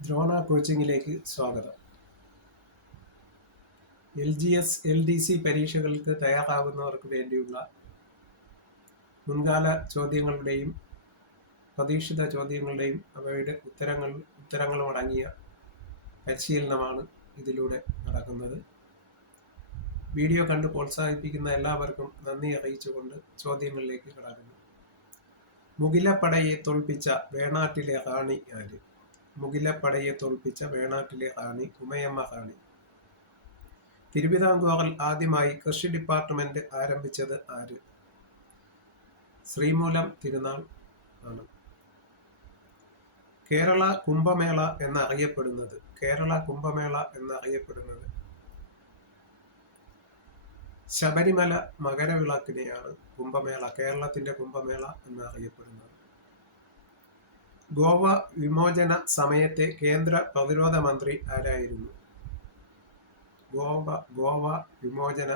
ദ്രോണ കോച്ചിങ്ങിലേക്ക് സ്വാഗതം. LGS, LDC പരീക്ഷകൾക്ക് തയ്യാറാകുന്നവർക്ക് വേണ്ടിയുള്ള മുൻകാല ചോദ്യങ്ങളുടെയും പ്രതീക്ഷിത ചോദ്യങ്ങളുടെയും അവയുടെ ഉത്തരങ്ങളും അടങ്ങിയ പരിശീലനമാണ് ഇതിലൂടെ നടക്കുന്നത്. വീഡിയോ കണ്ട് പ്രോത്സാഹിപ്പിക്കുന്ന എല്ലാവർക്കും നന്ദി അറിയിച്ചുകൊണ്ട് ചോദ്യങ്ങളിലേക്ക് കടക്കുന്നു. മുകിലപ്പടയെ തോൽപ്പിച്ച വേണാട്ടിലെ റാണി ആര്? മുകിലപ്പടയെ തോൽപ്പിച്ച വേണാട്ടിലെ റാണി ഉമയമ്മ റാണി. തിരുവിതാംകൂറിൽ ആദ്യമായി കൃഷി ഡിപ്പാർട്ട്മെന്റ് ആരംഭിച്ചത് ആര്? ശ്രീമൂലം തിരുനാൾ ആണ്. കേരള കുംഭമേള എന്നറിയപ്പെടുന്നത് ശബരിമല മകരവിളക്കിനെയാണ് കുംഭമേള, കേരളത്തിന്റെ കുംഭമേള എന്നറിയപ്പെടുന്നത്. ഗോവ വിമോചന സമയത്തെ കേന്ദ്ര പ്രതിരോധ മന്ത്രി ആരായിരുന്നു? ഗോവ വിമോചന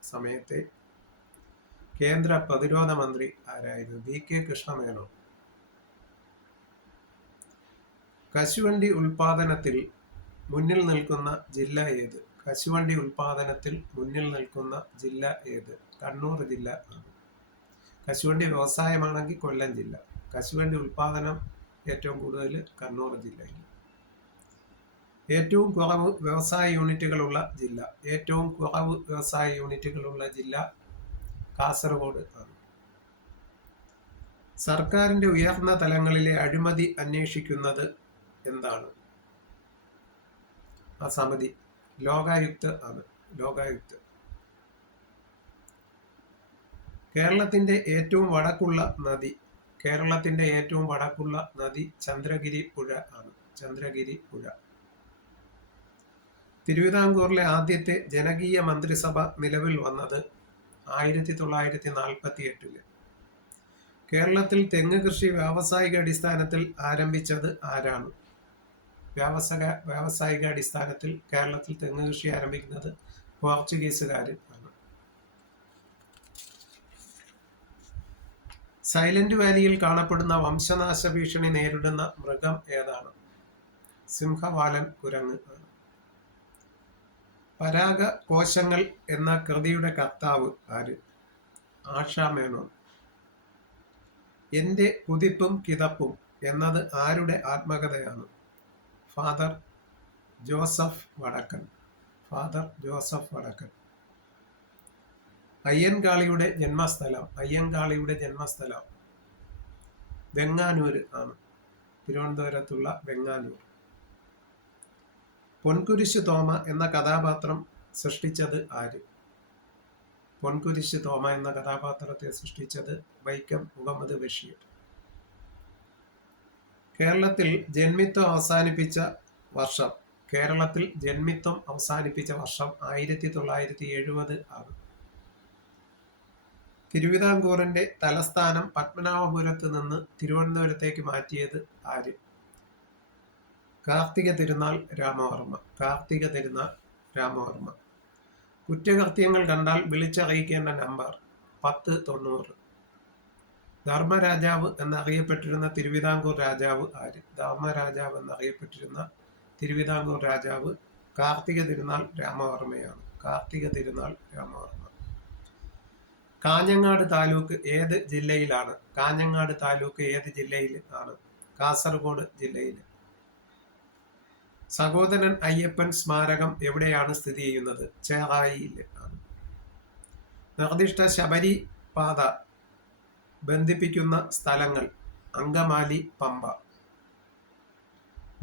സമയത്തെ കേന്ദ്ര പ്രതിരോധ മന്ത്രി ആരായിരുന്നു? VK കൃഷ്ണമേനോൻ. കശുവണ്ടി ഉൽപാദനത്തിൽ മുന്നിൽ നിൽക്കുന്ന ജില്ല ഏത്? കശുവണ്ടി ഉൽപാദനത്തിൽ മുന്നിൽ നിൽക്കുന്ന ജില്ല ഏത്? കണ്ണൂർ ജില്ല ആണ്. കശുവണ്ടി വ്യവസായമാണെങ്കിൽ കൊല്ലം ജില്ല. കശുവണ്ടി ഉൽപാദനം ഏറ്റവും കൂടുതൽ കണ്ണൂർ ജില്ലയിൽ. ഏറ്റവും കുറവ് വ്യവസായ യൂണിറ്റുകളുള്ള ജില്ല കാസർഗോഡ് ആണ്. സർക്കാരിന്റെ ഉയർന്ന തലങ്ങളിലെ അഴിമതി അന്വേഷിക്കുന്നത് എന്താണ്? ആ സമിതി ലോകായുക്ത ആണ്. കേരളത്തിന്റെ ഏറ്റവും വടക്കുള്ള നദി ചന്ദ്രഗിരി പുഴ ആണ്. തിരുവിതാംകൂറിലെ ആദ്യത്തെ ജനകീയ മന്ത്രിസഭ നിലവിൽ വന്നത് 1948. കേരളത്തിൽ തെങ്ങ് കൃഷി വ്യാവസായിക അടിസ്ഥാനത്തിൽ ആരംഭിച്ചത് ആരാണ്? വ്യാവസായിക അടിസ്ഥാനത്തിൽ കേരളത്തിൽ തെങ്ങ് കൃഷി ആരംഭിക്കുന്നത് പോർച്ചുഗീസുകാർ ആണ്. സൈലന്റ് വാലിയിൽ കാണപ്പെടുന്ന വംശനാശ ഭീഷണി നേരിടുന്ന മൃഗം ഏതാണ്? സിംഹവാലൻ കുരങ്ങ് ആണ്. പരാഗകോശങ്ങൾ എന്ന കൃതിയുടെ കർത്താവ് ആര്? ആഷാ മേനോൻ. എന്റെ കുതിപ്പും കിതപ്പും എന്നത് ആരുടെ ആത്മകഥയാണ്? ഫാദർ ജോസഫ് വടക്കൻ. അയ്യൻകാളിയുടെ ജന്മസ്ഥലം വെങ്ങാനൂർ ആണ്. തിരുവനന്തപുരത്തുള്ള വെങ്ങാനൂർ. പൊൻകുരിശ് തോമ എന്ന കഥാപാത്രം സൃഷ്ടിച്ചത് ആര്? പൊൻകുരിശ് തോമ എന്ന കഥാപാത്രത്തെ സൃഷ്ടിച്ചത് വൈക്കം മുഹമ്മദ് ബഷീർ. കേരളത്തിൽ ജന്മിത്വം അവസാനിപ്പിച്ച വർഷം 1970 ആണ്. തിരുവിതാംകൂറിന്റെ തലസ്ഥാനം പത്മനാഭപുരത്ത് നിന്ന് തിരുവനന്തപുരത്തേക്ക് മാറ്റിയത് ആര്? കാർത്തിക തിരുനാൾ രാമവർമ്മ. കുറ്റകൃത്യങ്ങൾ കണ്ടാൽ വിളിച്ചറിയിക്കേണ്ട നമ്പർ 1090. ധർമ്മരാജാവ് എന്നറിയപ്പെട്ടിരുന്ന തിരുവിതാംകൂർ രാജാവ് ആര്? തിരുവിതാംകൂർ രാജാവ് കാർത്തിക തിരുനാൾ രാമവർമ്മയാണ്. കാഞ്ഞങ്ങാട് താലൂക്ക് ഏത് ജില്ലയിലാണ്? കാസർഗോഡ് ജില്ലയിൽ. സഹോദരൻ അയ്യപ്പൻ സ്മാരകം എവിടെയാണ് സ്ഥിതി ചെയ്യുന്നത്? ചേറായിയിൽ ആണ്. നിർദ്ദിഷ്ട ശബരി പാത ബന്ധിപ്പിക്കുന്ന സ്ഥലങ്ങൾ അങ്കമാലി, പമ്പ.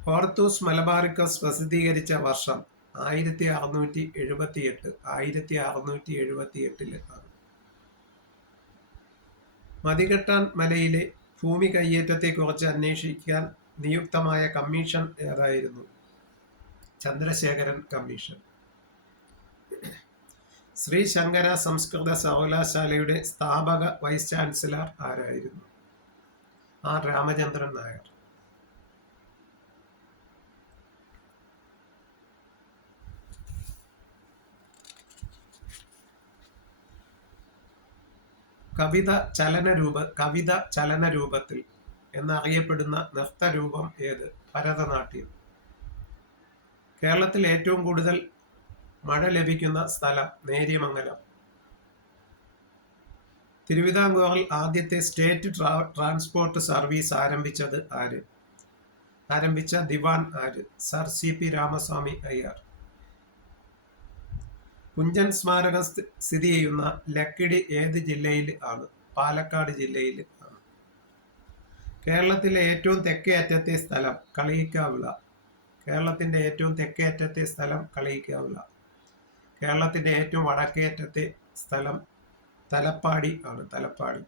ഹോർത്തൂസ് മലബാറിക്കസ് പ്രസിദ്ധീകരിച്ച വർഷം 1678 ആണ്. മതികെട്ടാൻ മലയിലെ ഭൂമി കയ്യേറ്റത്തെക്കുറിച്ച് അന്വേഷിക്കാൻ നിയുക്തമായ കമ്മീഷൻ ഏതായിരുന്നു? ചന്ദ്രശേഖരൻ കമ്മീഷൻ. ശ്രീ ശങ്കര സംസ്കൃത സർവകലാശാലയുടെ സ്ഥാപക വൈസ് ചാൻസലർ ആരായിരുന്നു? R. രാമചന്ദ്രൻ നായർ. കവിത ചലനരൂപത്തിൽ എന്നറിയപ്പെടുന്ന നൃത്തരൂപം ഏത്? ഭരതനാട്യം. കേരളത്തിൽ ഏറ്റവും കൂടുതൽ മഴ ലഭിക്കുന്ന സ്ഥലം നേര്യമംഗലം. തിരുവിതാംകൂറിൽ ആദ്യത്തെ സ്റ്റേറ്റ് ട്രാൻസ്പോർട്ട് സർവീസ് ആരംഭിച്ചത് ആര്? ആരംഭിച്ച ദിവാൻ ആര്? Sir CP Ramaswamy Iyer. കുഞ്ചൻ സ്മാരകം സ്ഥിതി ചെയ്യുന്ന ലക്കിടി ഏത് ജില്ലയിൽ ആണ്? പാലക്കാട് ജില്ലയിൽ ആണ്. കേരളത്തിലെ ഏറ്റവും തെക്കേ അറ്റത്തെ സ്ഥലം കളിയിക്കാവിള. കേരളത്തിന്റെ ഏറ്റവും തെക്കേ അറ്റത്തെ സ്ഥലം കളിയിക്കാവിള. കേരളത്തിന്റെ ഏറ്റവും വടക്കേ അറ്റത്തെ സ്ഥലം തലപ്പാടി ആണ്. തലപ്പാടി.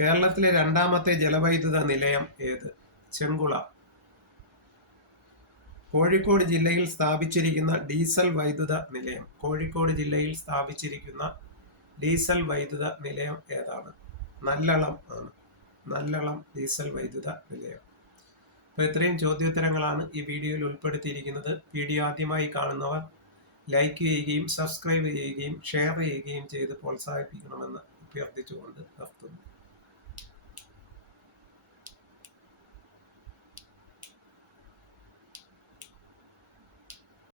കേരളത്തിലെ രണ്ടാമത്തെ ജലവൈദ്യുത നിലയം ഏത്? ചെങ്കുള. കോഴിക്കോട് ജില്ലയിൽ സ്ഥാപിച്ചിരിക്കുന്ന ഡീസൽ വൈദ്യുത നിലയം. കോഴിക്കോട് ജില്ലയിൽ സ്ഥാപിച്ചിരിക്കുന്ന ഡീസൽ വൈദ്യുത നിലയം ഏതാണ്? നല്ലളം ആണ്. നല്ലളം ഡീസൽ വൈദ്യുത നിലയം. അപ്പോൾ ഇത്രയും ചോദ്യോത്തരങ്ങളാണ് ഈ വീഡിയോയിൽ ഉൾപ്പെടുത്തിയിരിക്കുന്നത്. വീഡിയോ ആദ്യമായി കാണുന്നവർ ലൈക്ക് ചെയ്യുകയും സബ്സ്ക്രൈബ് ചെയ്യുകയും ഷെയർ ചെയ്യുകയും ചെയ്ത് പ്രോത്സാഹിപ്പിക്കണമെന്ന് അഭ്യർത്ഥിച്ചുകൊണ്ട് നിർത്തുന്നു.